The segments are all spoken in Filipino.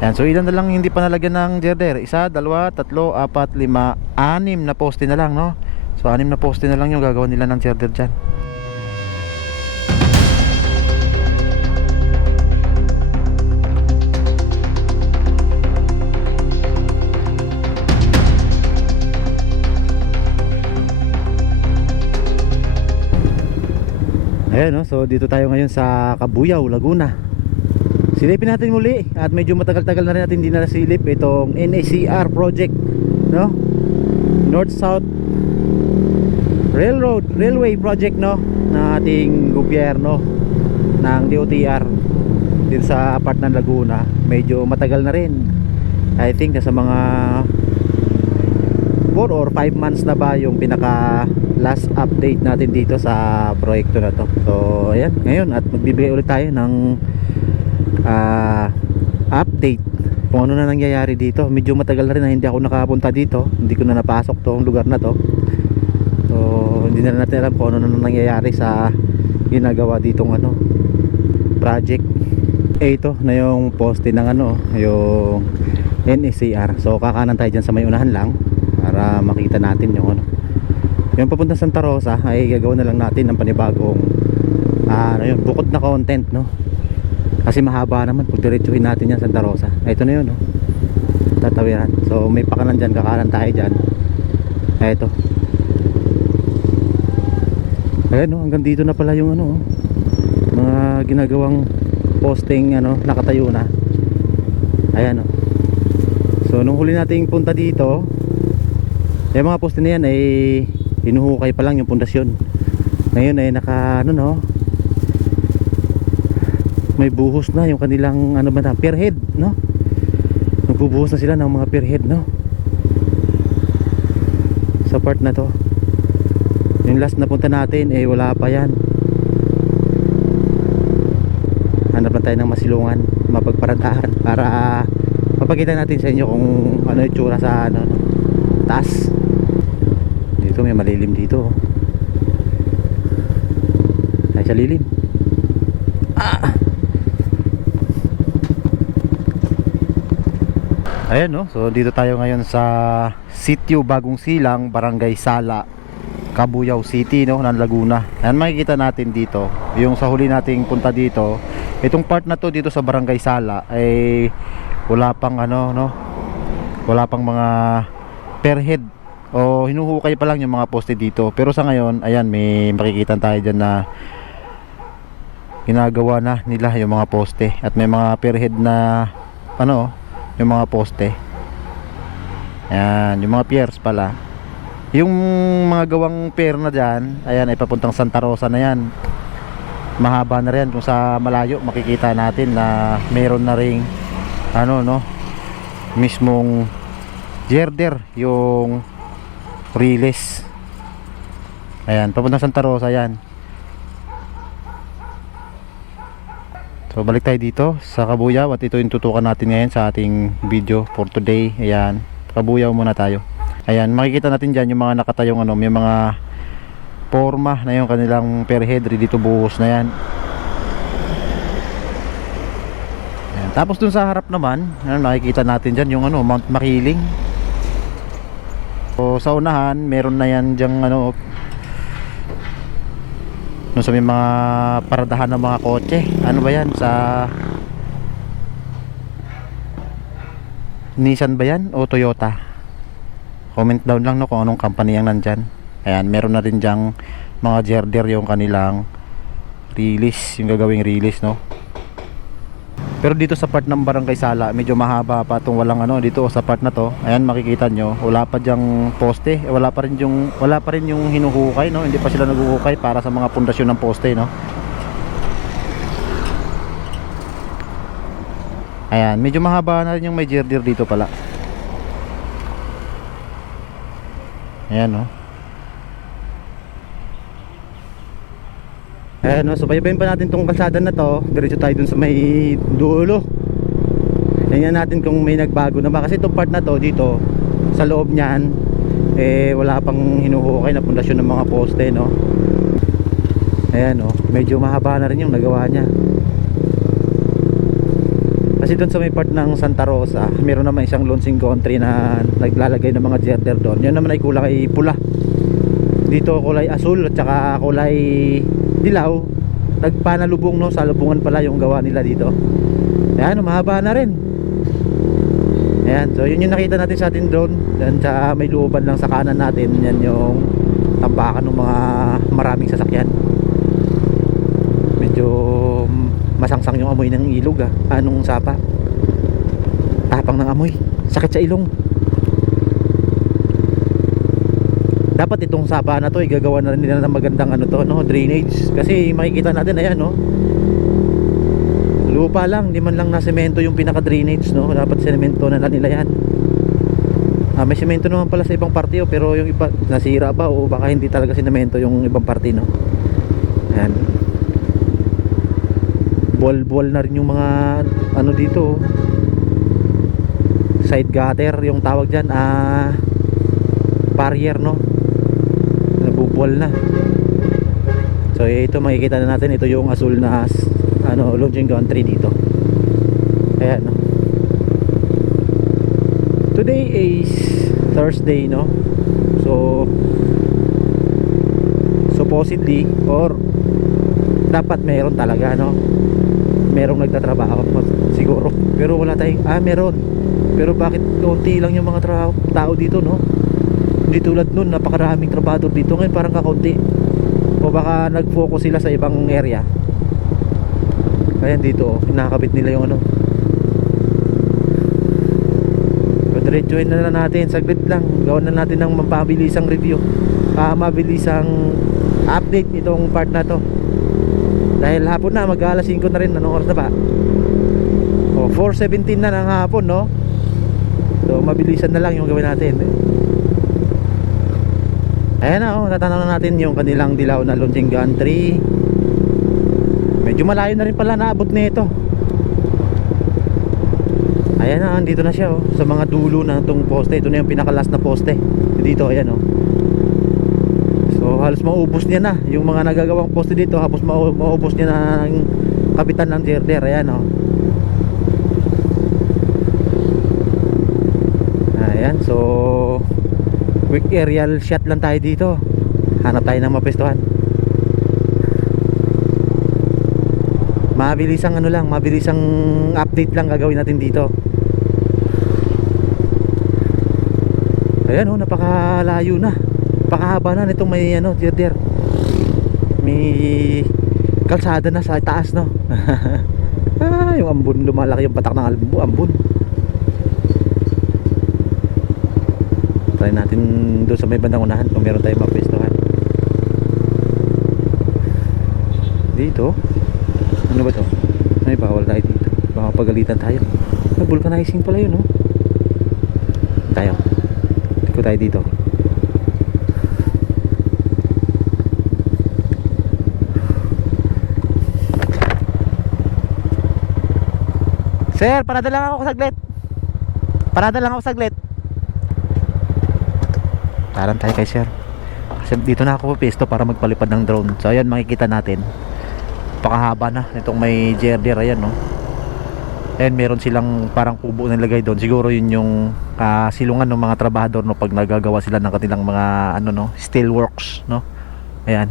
Yan, so ilan na lang hindi pa nalagyan ng girder? Isa, dalawa, tatlo, apat, lima, anim na poste na lang, no? So anim na poste na lang yung gagawin nila ng girder dyan. Ayan no, so dito tayo ngayon sa Kabuyaw, Laguna. Silipin natin muli at medyo matagal-tagal na rin natin hindi na silip itong NACR project, no? North South Railroad, Railway project, no? Na ating gobyerno ng DOTR din sa part ng Laguna. Medyo matagal na rin. I think nasa mga 4 or 5 months na ba yung pinaka last update natin dito sa proyekto na to so ayan ngayon at magbibigay ulit tayo ng ah, update kung ano na nangyayari dito. Medyo matagal na rin na hindi ako nakapunta dito. Hindi ko na napasok tong lugar na to. So hindi na natin alam kung ano na nangyayari sa ginagawa ditong ano project. Eh ito na yung poste ng ano yung NSCR so kakanan tayo dyan sa may unahan lang para makita natin yung ano. Yung papunta Santa Rosa ay gagawin na lang natin ng panibagong ah, ano yun, bukod na content no kasi mahaba naman pag diretsuhin natin yan Santa Rosa. Ito na yun no tatawiran. So may pakanan dyan kakanan tayo dyan. Ito ayan no hanggang dito na pala yung ano oh. mga ginagawang posting ano nakatayo na. Ayan no so nung huli nating punta dito yung mga poste na yan ay hinuhukay pa lang yung pundasyon. Ngayon ay naka ano no may buhos na yung kanilang ano ba na pier head no? Nagbubuhos na sila ng mga pier head no? Sa part na to. Yung last na punta natin eh wala pa yan. Hanap lang tayo ng masilungan mapagparadahan para ah, mapakita natin sa inyo kung ano yung tsura sa ano, no, taas. Dito may malilim dito oh. ay sa lilim. Ah. Ayan no? So dito tayo ngayon sa sitio Bagong Silang Barangay Sala Cabuyao City no? Ng Laguna. Ayan makikita natin dito. Yung sa huli nating punta dito itong part na to dito sa Barangay Sala ay wala pang ano no? Wala pang mga per head o hinuhukay pa lang yung mga poste dito. Pero sa ngayon ayan may makikita tayo dyan na ginagawa na nila yung mga poste. At may mga per head na ano yung mga poste. Ayan yung mga piers pala. Yung mga gawang pier na dyan ayan ay papuntang Santa Rosa na yan. Mahaba na rin. Kung sa malayo makikita natin na meron na ring ano no? Mismong girder yung riles. Ayan papunta Santa Rosa yan so balik tayo dito sa Kabuyaw at ito yung tutukan natin ngayon sa ating video for today ayan Kabuyaw muna tayo ayan makikita natin dyan yung mga nakatayong ano may mga forma na yung kanilang per head ready to buhos na yan Ayan. Tapos dun sa harap naman, ano, makikita natin dyan yung ano, Mount Makiling. So sa unahan, meron na yan dyang ano, no sa may mga paradahan ng mga kotse. Ano ba yan? Sa Nissan ba yan o Toyota? Comment down lang no kung anong company ang nandyan. Ayan, meron na rin dyang mga gerder yung kanilang release, yung gagawing release no. Pero dito sa part ng Barangay Sala, medyo mahaba pa itong walang ano dito sa part na to. Ayan makikita nyo, wala pa diyang poste, eh, wala pa rin yung wala pa rin yung hinuhukay no. Hindi pa sila naghuhukay para sa mga pundasyon ng poste no. Ayan, medyo mahaba na rin yung may girder dito pala. Ayan no. Ayan no, so baybayin pa natin tong kalsada na to. Diretso tayo dun sa may dulo. Tingnan natin kung may nagbago na ba. Kasi itong part na to dito Sa loob niyan Eh wala pang hinuhukay na pundasyon ng mga poste no? Ayan no, medyo mahaba na rin yung nagawa niya. Kasi doon sa may part ng Santa Rosa, meron naman isang launching country na naglalagay ng mga jerder doon. Yun naman ay kulay pula. Dito kulay asul at saka kulay dilaw. Nagpanalubong no, sa lubungan pala yung gawa nila dito. Ayan, mahaba na rin. Ayan, so yun yung nakita natin sa ating drone. Yan sa may looban lang sa kanan natin, yan yung tambakan ng mga maraming sasakyan. Medyo masangsang yung amoy ng ilog ah. Anong sapa? Tapang ng amoy. Sakit sa ilong. Dapat itong sapa na to igagawa na rin nila ng magandang ano to, no, drainage. Kasi makikita natin ayan, no. Lupa lang, di man lang na semento yung pinaka drainage, no. Dapat semento na nila yan. Ah, may semento naman pala sa ibang parte, oh, pero yung iba nasira pa o baka hindi talaga semento yung ibang parte, no. Ayan. Bol-bol na rin yung mga ano dito. oh. Side gutter yung tawag diyan, ah barrier, no nabubol na. So ito makikita na natin ito yung asul na ano launching country dito. Ayan no? Today is Thursday no? So supposedly or dapat meron talaga no? Merong nagtatrabaho siguro. Pero wala tayong ah meron. Pero bakit konti lang yung mga tao dito no hindi tulad nun napakaraming trabador dito. Ngayon parang kakaunti. O baka nag-focus sila sa ibang area. Ayan dito oh, nakakabit nila yung ano. Diretsuhin na lang natin saglit lang. Gawin na natin ng mapabilisang review. Ah, mabilisang update itong part na to. Dahil hapon na mag alas 5 na rin. Anong oras na ba? O 4.17 na ng hapon no? So mabilisan na lang yung gawin natin Ayan na oh, natanaw na natin yung kanilang dilaw na launching country. Medyo malayo na rin pala naabot nito. Ayan na, dito na siya oh, sa mga dulo na itong poste. Ito na yung pinakalas na poste. Dito, ayan oh. So halos maubos niya na yung mga nagagawang poste dito, halos mau- maubos niya na ng kapitan ng girder. Ayan oh. Ayan, so quick aerial shot lang tayo dito. Hanap tayo ng mapestuhan mabilisang ano lang mabilisang update lang gagawin natin dito. Ayan oh napakalayo na. Napakahaba na nitong may ano dear dear may kalsada na sa taas no? Ah yung ambon lumalaki yung patak ng ambon try natin doon sa may bandang unahan kung meron tayong mapwestuhan. Dito? Ano ba to? Ay bawal tayo dito. Baka pagalitan tayo. Ay vulcanizing pala yun no tayo. Tiko tayo dito. Sir, parada lang ako saglit. Parada lang ako saglit. Taran tayo kay sir. Kasi dito na ako pesto para magpalipad ng drone. So ayan makikita natin. Pakahaba na itong may jerder ayan no. And meron silang parang kubo na nilagay doon. Siguro yun yung ah, silungan ng mga trabahador no pag nagagawa sila ng kanilang mga ano no, steel works no. Ayan.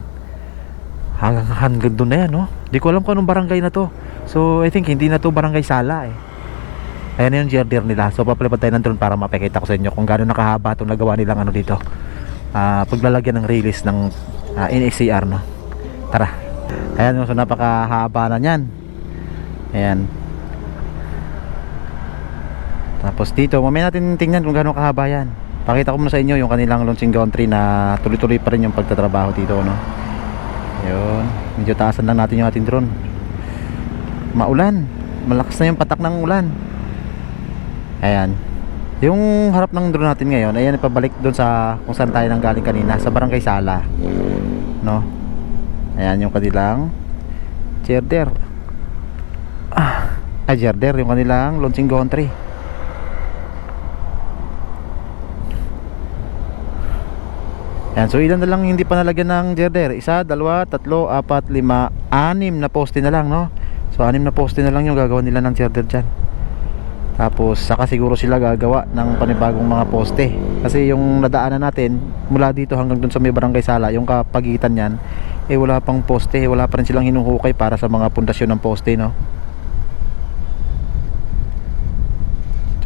Hanggang hanggang doon na yan no. Di ko alam kung anong barangay na to. So I think hindi na to barangay Sala eh. Ayan yung jerder nila. So papalipad tayo ng drone para mapakita ko sa inyo kung gaano nakahaba itong nagawa nilang ano dito. Ah, paglalagyan ng release ng ah, NACR no. Tara. Ayan so napakahaba na niyan. Ayan. Tapos dito, mamaya natin tingnan kung gaano kahaba yan. Pakita ko muna sa inyo yung kanilang launching country na tuloy-tuloy pa rin yung pagtatrabaho dito no. Ayun, medyo taasan lang natin yung ating drone. Maulan. Malakas na yung patak ng ulan. Ayan. Yung harap ng drone natin ngayon, ayan pabalik doon sa kung saan tayo nang galing kanina, sa Barangay Sala. No? Ayan yung kanilang Jerder. Ah, ah Jerder, yung kanilang launching country. Ayan, so ilan na lang hindi pa nalagyan ng Jerder? Isa, dalawa, tatlo, apat, lima, anim na poste na lang, no? So anim na poste na lang yung gagawin nila ng Jerder dyan. Tapos saka siguro sila gagawa ng panibagong mga poste. Kasi yung nadaanan natin mula dito hanggang dun sa may barangay sala, yung kapagitan niyan, eh wala pang poste, wala pa rin silang hinuhukay para sa mga pundasyon ng poste, no.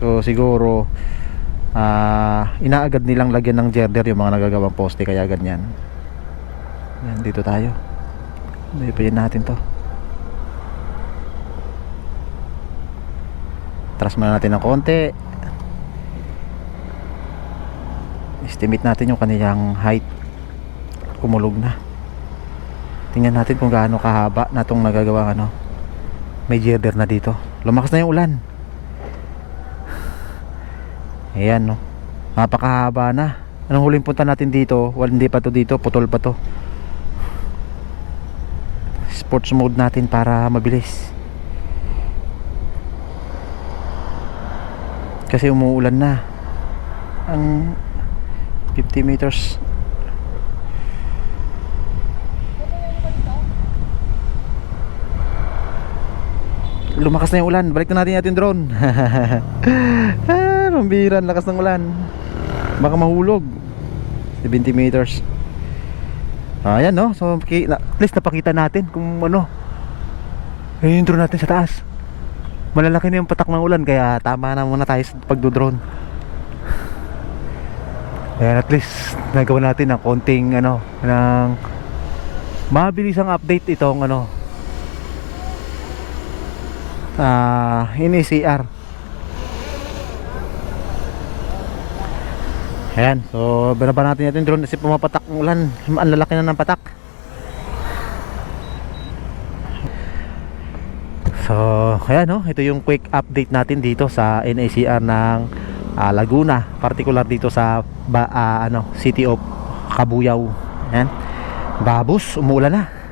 So siguro ah inaagad nilang lagyan ng girder yung mga nagagawang poste kaya ganyan. Yan, dito tayo. Dito pa natin to. Tras muna natin ng konti. Estimate natin yung kanilang height. Kumulog na. Tingnan natin kung gaano kahaba na itong nagagawang ano. May girder na dito. Lumakas na yung ulan. Ayan no. Napakahaba na. Anong huling punta natin dito? Well, hindi pa to dito. Putol pa to. Sports mode natin para mabilis. Kasi umuulan na. Ang 50 meters. Lumakas na yung ulan. Balik na natin natin drone. Ah, mambiran lakas ng ulan. Baka mahulog. 70 meters. Ah, ayan no? So least napakita natin kung ano. Ayun yung drone natin sa taas malalaki na yung patak ng ulan kaya tama na muna tayo sa pagdodrone. Kaya at least nagawa natin ng konting ano ng mabilis ang update itong ano ah NACR ayan so binaba natin natin drone kasi pumapatak ng ulan. Ang lalaki na ng patak So, ayan no, ito yung quick update natin dito sa NACR ng ah, Laguna, particular dito sa ba, ah, ano, City of Kabuyaw. Ayan. Babus, umuulan na.